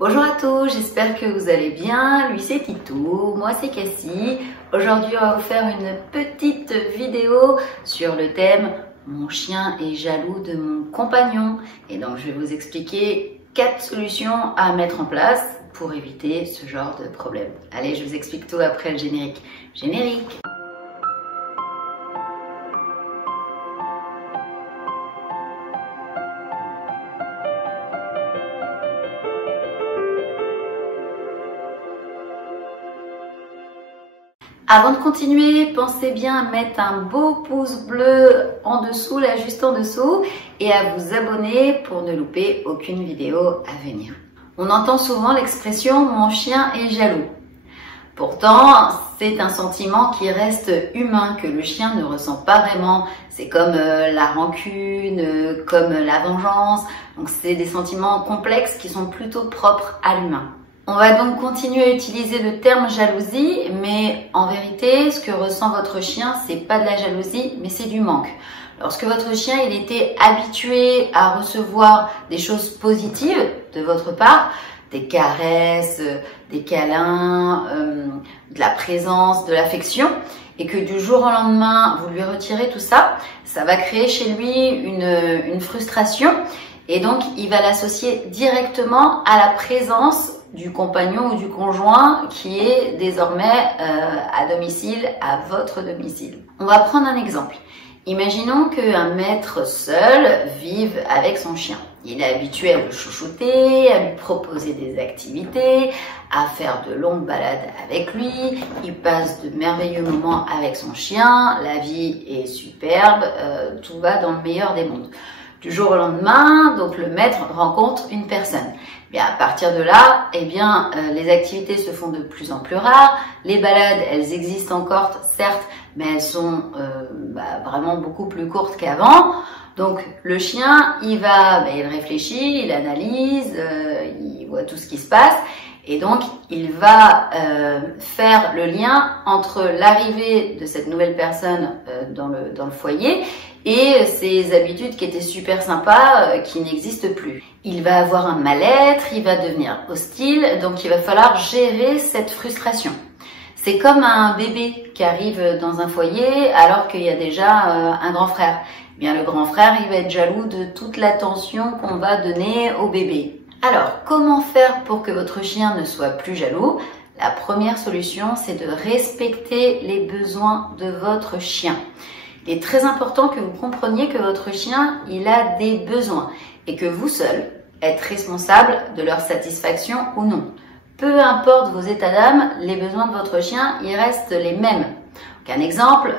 Bonjour à tous, j'espère que vous allez bien. Lui c'est Titou, moi c'est Cassie. Aujourd'hui on va vous faire une petite vidéo sur le thème mon chien est jaloux de mon compagnon. Et donc je vais vous expliquer 4 solutions à mettre en place pour éviter ce genre de problème. Allez, je vous explique tout après le générique. Générique! Avant de continuer, pensez bien à mettre un beau pouce bleu en dessous, là juste en dessous, et à vous abonner pour ne louper aucune vidéo à venir. On entend souvent l'expression « mon chien est jaloux ». Pourtant, c'est un sentiment qui reste humain, que le chien ne ressent pas vraiment. C'est comme la rancune, comme la vengeance. Donc c'est des sentiments complexes qui sont plutôt propres à l'humain. On va donc continuer à utiliser le terme jalousie, mais en vérité, ce que ressent votre chien, c'est pas de la jalousie, mais c'est du manque. Lorsque votre chien il était habitué à recevoir des choses positives de votre part, des caresses, des câlins, de la présence, de l'affection, et que du jour au lendemain, vous lui retirez tout ça, ça va créer chez lui une frustration, et donc il va l'associer directement à la présence du compagnon ou du conjoint qui est désormais à domicile, à votre domicile. On va prendre un exemple. Imaginons qu'un maître seul vive avec son chien. Il est habitué à le chouchouter, à lui proposer des activités, à faire de longues balades avec lui. Il passe de merveilleux moments avec son chien, la vie est superbe, tout va dans le meilleur des mondes. Du jour au lendemain, donc le maître rencontre une personne. Bien, à partir de là, les activités se font de plus en plus rares. Les balades, elles existent encore, certes, mais elles sont vraiment beaucoup plus courtes qu'avant. Donc le chien, il réfléchit, il analyse, il voit tout ce qui se passe. Et donc, il va faire le lien entre l'arrivée de cette nouvelle personne dans le foyer et ses habitudes qui étaient super sympas, qui n'existent plus. Il va avoir un mal-être, il va devenir hostile, donc il va falloir gérer cette frustration. C'est comme un bébé qui arrive dans un foyer alors qu'il y a déjà un grand frère. Eh bien, le grand frère, il va être jaloux de toute l'attention qu'on va donner au bébé. Alors, comment faire pour que votre chien ne soit plus jaloux? La première solution, c'est de respecter les besoins de votre chien. Il est très important que vous compreniez que votre chien, il a des besoins et que vous seul êtes responsable de leur satisfaction ou non. Peu importe vos états d'âme, les besoins de votre chien, ils restent les mêmes. Donc, un exemple,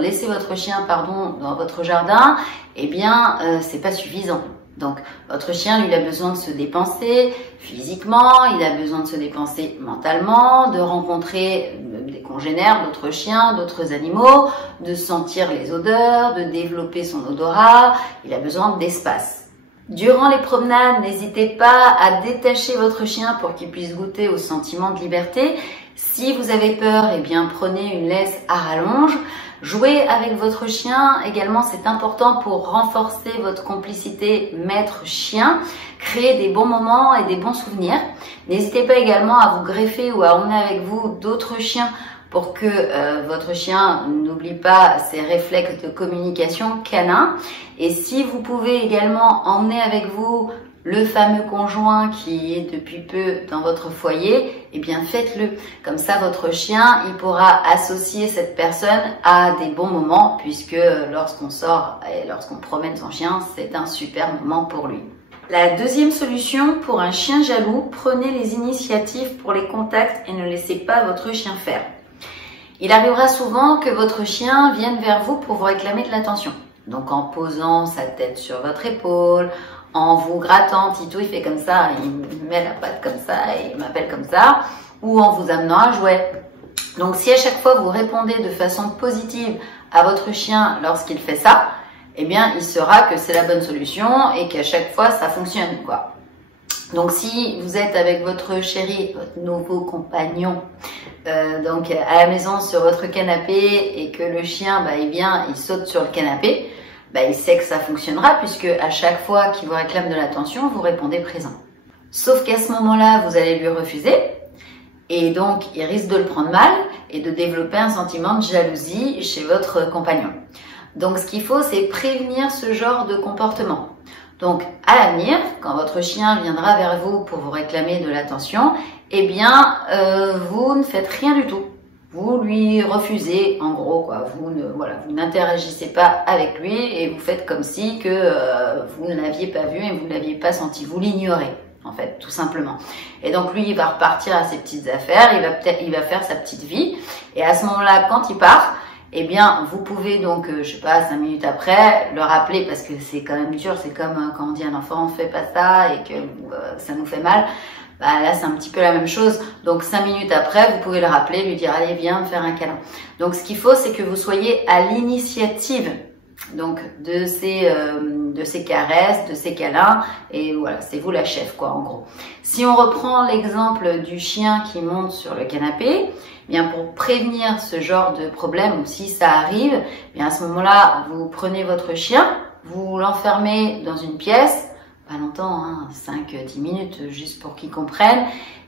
laisser votre chien, dans votre jardin, c'est pas suffisant. Donc, votre chien, lui, il a besoin de se dépenser physiquement, il a besoin de se dépenser mentalement, de rencontrer des congénères, d'autres chiens, d'autres animaux, de sentir les odeurs, de développer son odorat, il a besoin d'espace. Durant les promenades, n'hésitez pas à détacher votre chien pour qu'il puisse goûter au sentiment de liberté. Si vous avez peur, prenez une laisse à rallonge. Jouer avec votre chien également, c'est important pour renforcer votre complicité maître-chien, créer des bons moments et des bons souvenirs. N'hésitez pas également à vous greffer ou à emmener avec vous d'autres chiens pour que votre chien n'oublie pas ses réflexes de communication canin. Et si vous pouvez également emmener avec vous le fameux conjoint qui est depuis peu dans votre foyer, faites-le. Comme ça, votre chien, il pourra associer cette personne à des bons moments puisque lorsqu'on sort et lorsqu'on promène son chien, c'est un super moment pour lui. La deuxième solution, pour un chien jaloux, prenez les initiatives pour les contacts et ne laissez pas votre chien faire. Il arrivera souvent que votre chien vienne vers vous pour vous réclamer de l'attention. Donc en posant sa tête sur votre épaule, en vous grattant, Titou il fait comme ça, il met la patte comme ça et il m'appelle comme ça, ou en vous amenant un jouet. Donc si à chaque fois vous répondez de façon positive à votre chien lorsqu'il fait ça, il saura que c'est la bonne solution et qu'à chaque fois ça fonctionne, quoi. Donc si vous êtes avec votre chéri, votre nouveau compagnon, à la maison sur votre canapé et que le chien il saute sur le canapé, il sait que ça fonctionnera puisque à chaque fois qu'il vous réclame de l'attention, vous répondez présent. Sauf qu'à ce moment-là, vous allez lui refuser et donc il risque de le prendre mal et de développer un sentiment de jalousie chez votre compagnon. Donc ce qu'il faut, c'est prévenir ce genre de comportement. Donc à l'avenir, quand votre chien viendra vers vous pour vous réclamer de l'attention, eh bien vous ne faites rien du tout. Vous lui refusez, en gros, quoi. Vous n'interagissez pas avec lui et vous faites comme si vous ne l'aviez pas vu et vous ne l'aviez pas senti. Vous l'ignorez, en fait, tout simplement. Et donc lui, il va repartir à ses petites affaires, il va faire sa petite vie. Et à ce moment-là, quand il part, eh bien, vous pouvez donc, je sais pas, 5 minutes après, le rappeler parce que c'est quand même dur. C'est comme quand on dit à un enfant, fais pas ça et que ça nous fait mal. Bah là, c'est un petit peu la même chose. Donc 5 minutes après, vous pouvez le rappeler, lui dire allez, viens me faire un câlin. Donc ce qu'il faut, c'est que vous soyez à l'initiative donc de ces caresses, de ces câlins, et voilà, c'est vous la chef, quoi, en gros. Si on reprend l'exemple du chien qui monte sur le canapé, eh bien pour prévenir ce genre de problème, ou si ça arrive, eh bien à ce moment-là, vous prenez votre chien, vous l'enfermez dans une pièce. Pas longtemps, hein, 5-10 minutes, juste pour qu'ils comprennent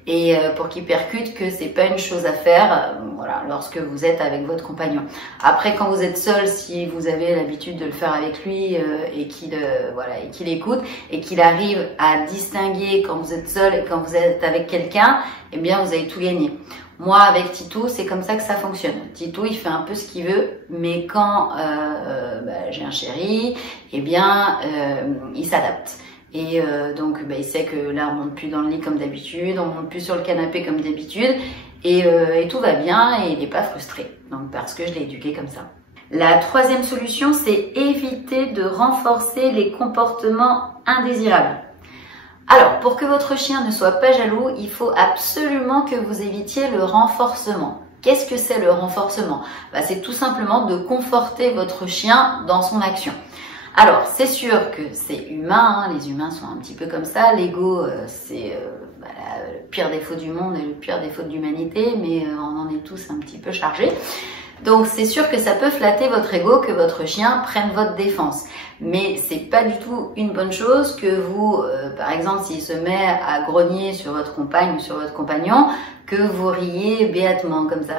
et pour qu'ils percutent que c'est pas une chose à faire, voilà, lorsque vous êtes avec votre compagnon. Après, quand vous êtes seul, si vous avez l'habitude de le faire avec lui et qu'il écoute et qu'il arrive à distinguer quand vous êtes seul et quand vous êtes avec quelqu'un, eh bien, vous avez tout gagné. Moi, avec Titou, c'est comme ça que ça fonctionne. Titou, il fait un peu ce qu'il veut, mais quand j'ai un chéri, eh bien, il s'adapte. Et donc il sait que là on monte plus dans le lit comme d'habitude, on monte plus sur le canapé comme d'habitude et tout va bien et il n'est pas frustré, donc parce que je l'ai éduqué comme ça. La troisième solution, c'est éviter de renforcer les comportements indésirables. Alors pour que votre chien ne soit pas jaloux, il faut absolument que vous évitiez le renforcement. Qu'est-ce que c'est le renforcement? C'est tout simplement de conforter votre chien dans son action. Alors, c'est sûr que c'est humain, hein, les humains sont un petit peu comme ça. L'ego, c'est le pire défaut du monde et le pire défaut de l'humanité, mais on en est tous un petit peu chargés. Donc, c'est sûr que ça peut flatter votre ego que votre chien prenne votre défense. Mais c'est pas du tout une bonne chose que vous, par exemple, s'il se met à grogner sur votre compagne ou sur votre compagnon, que vous riez béatement comme ça.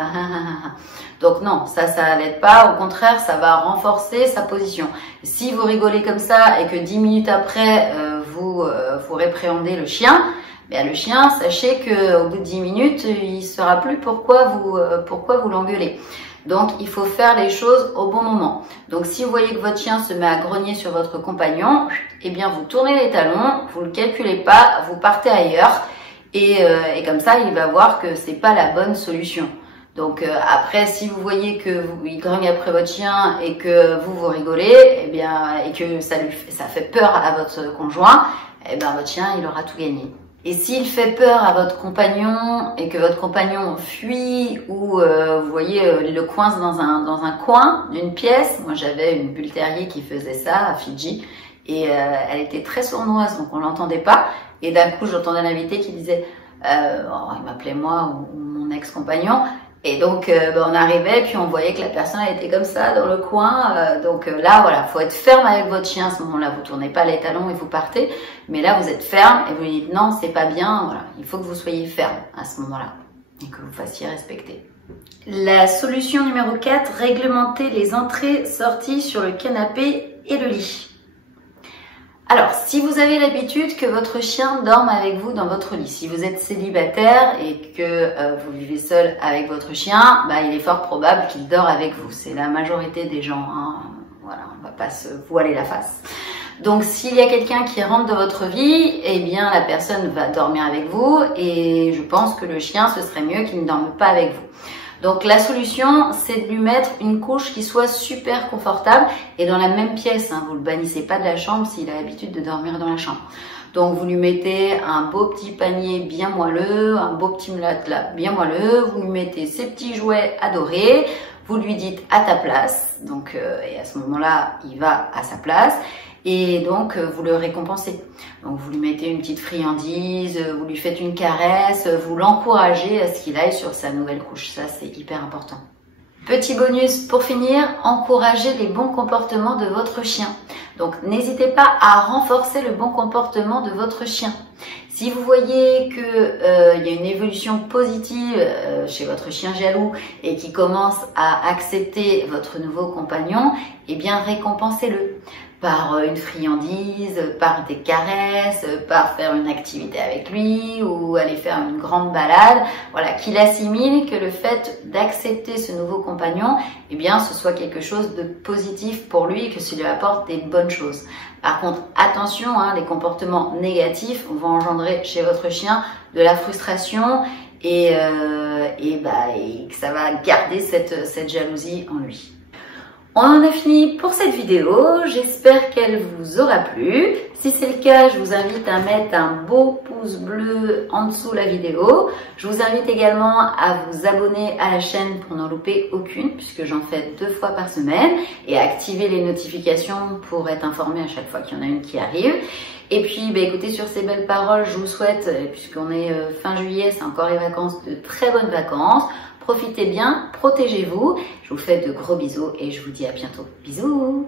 Donc non, ça l'aide pas. Au contraire, ça va renforcer sa position. Si vous rigolez comme ça et que 10 minutes après, vous répréhendez le chien, bien le chien, sachez qu'au bout de 10 minutes, il ne saura plus pourquoi vous l'engueulez. Donc, il faut faire les choses au bon moment. Donc, si vous voyez que votre chien se met à grogner sur votre compagnon, eh bien, vous tournez les talons, vous le calculez pas, vous partez ailleurs. Et comme ça, il va voir que c'est pas la bonne solution. Donc après, si vous voyez que il grogne après votre chien et que vous rigolez, eh bien, et que ça fait peur à votre conjoint, eh bien, votre chien, il aura tout gagné. Et s'il fait peur à votre compagnon et que votre compagnon fuit ou vous voyez le coince dans un coin d'une pièce, moi j'avais une bulle terrier qui faisait ça à Fidji et elle était très sournoise donc on l'entendait pas et d'un coup j'entendais l'invité qui disait il m'appelait moi ou mon ex-compagnon et donc on arrivait puis on voyait que la personne elle était comme ça dans le coin donc là voilà, faut être ferme avec votre chien à ce moment-là, vous tournez pas les talons et vous partez, mais là vous êtes ferme et vous lui dites non c'est pas bien, voilà, il faut que vous soyez ferme à ce moment-là et que vous fassiez respecter. La solution numéro 4, réglementer les entrées-sorties sur le canapé et le lit. Alors, si vous avez l'habitude que votre chien dorme avec vous dans votre lit, si vous êtes célibataire et que vous vivez seul avec votre chien, il est fort probable qu'il dort avec vous. C'est la majorité des gens, hein. Voilà, on va pas se voiler la face. Donc, s'il y a quelqu'un qui rentre dans votre vie, eh bien, la personne va dormir avec vous et je pense que le chien, ce serait mieux qu'il ne dorme pas avec vous. Donc la solution, c'est de lui mettre une couche qui soit super confortable et dans la même pièce. Hein, vous le bannissez pas de la chambre s'il a l'habitude de dormir dans la chambre. Donc vous lui mettez un beau petit panier bien moelleux, un beau petit matelas bien moelleux. Vous lui mettez ses petits jouets adorés. Vous lui dites à ta place. Donc et à ce moment-là, il va à sa place. Et donc, vous le récompensez. Donc, vous lui mettez une petite friandise, vous lui faites une caresse, vous l'encouragez à ce qu'il aille sur sa nouvelle couche. Ça, c'est hyper important. Petit bonus pour finir, encouragez les bons comportements de votre chien. Donc n'hésitez pas à renforcer le bon comportement de votre chien. Si vous voyez qu'il y a une évolution positive chez votre chien jaloux et qui commence à accepter votre nouveau compagnon, eh bien récompensez-le par une friandise, par des caresses, par faire une activité avec lui ou aller faire une grande balade. Voilà, qu'il assimile que le fait d'accepter ce nouveau compagnon, eh bien, ce soit quelque chose de positif pour lui et que ça lui apporte des bonnes choses. Par contre, attention, les comportements négatifs vont engendrer chez votre chien de la frustration et que ça va garder cette jalousie en lui. On en a fini pour cette vidéo, j'espère qu'elle vous aura plu. Si c'est le cas, je vous invite à mettre un beau pouce bleu en dessous la vidéo. Je vous invite également à vous abonner à la chaîne pour n'en louper aucune, puisque j'en fais 2 fois par semaine, et à activer les notifications pour être informé à chaque fois qu'il y en a une qui arrive. Et puis, écoutez, sur ces belles paroles, je vous souhaite, puisqu'on est fin juillet, c'est encore les vacances, de très bonnes vacances. Profitez bien, protégez-vous. Je vous fais de gros bisous et je vous dis à bientôt. Bisous!